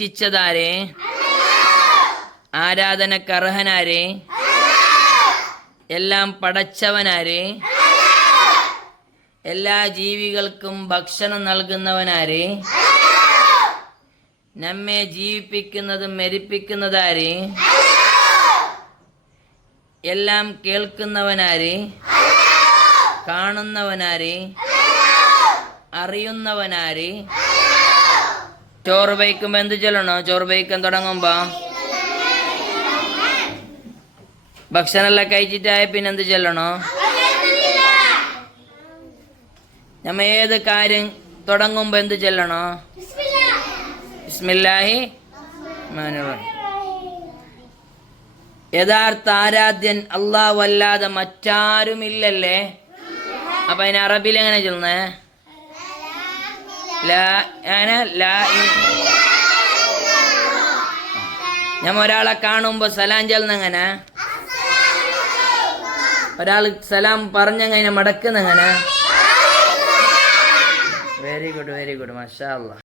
സൃഷ്ടിച്ചതാരെ ആരാധനക്കർഹനാരെ? എല്ലാം പടച്ചവനാരെ? എല്ലാ ജീവികൾക്കും ഭക്ഷണം നൽകുന്നവനാരെ? നമ്മെ ജീവിപ്പിക്കുന്നതും മരിപ്പിക്കുന്നതാരെ? എല്ലാം കേൾക്കുന്നവനാരെ? കാണുന്നവനാരെ? അറിയുന്നവനാരെ? ചോറ് വയ്ക്കുമ്പോ എന്ത് ചൊല്ലണോ? ചോറ് വയ്ക്കാൻ തുടങ്ങുമ്പോ ഭക്ഷണമെല്ലാം കഴിച്ചിട്ടായ പിന്നെ എന്ത് ചൊല്ലണോ? നമ്മ ഏത് കാര്യം തുടങ്ങുമ്പോ എന്ത് ചൊല്ലണോ? ബിസ്മില്ലാഹി. യഥാർത്ഥ ആരാധ്യൻ അള്ളാഹു അല്ലാതെ മറ്റാരുമില്ലല്ലേ? അപ്പൊ അതിന് അറബിയിൽ എങ്ങനെ ചൊല്ലുന്നേ? ഞാൻ ഒരാളെ കാണുമ്പോൾ സലാം ചെല്ലുന്നങ്ങനെ. ഒരാൾ സലാം പറഞ്ഞങ്ങനെ മടക്കുന്നങ്ങനെ. Very good very good മഷാ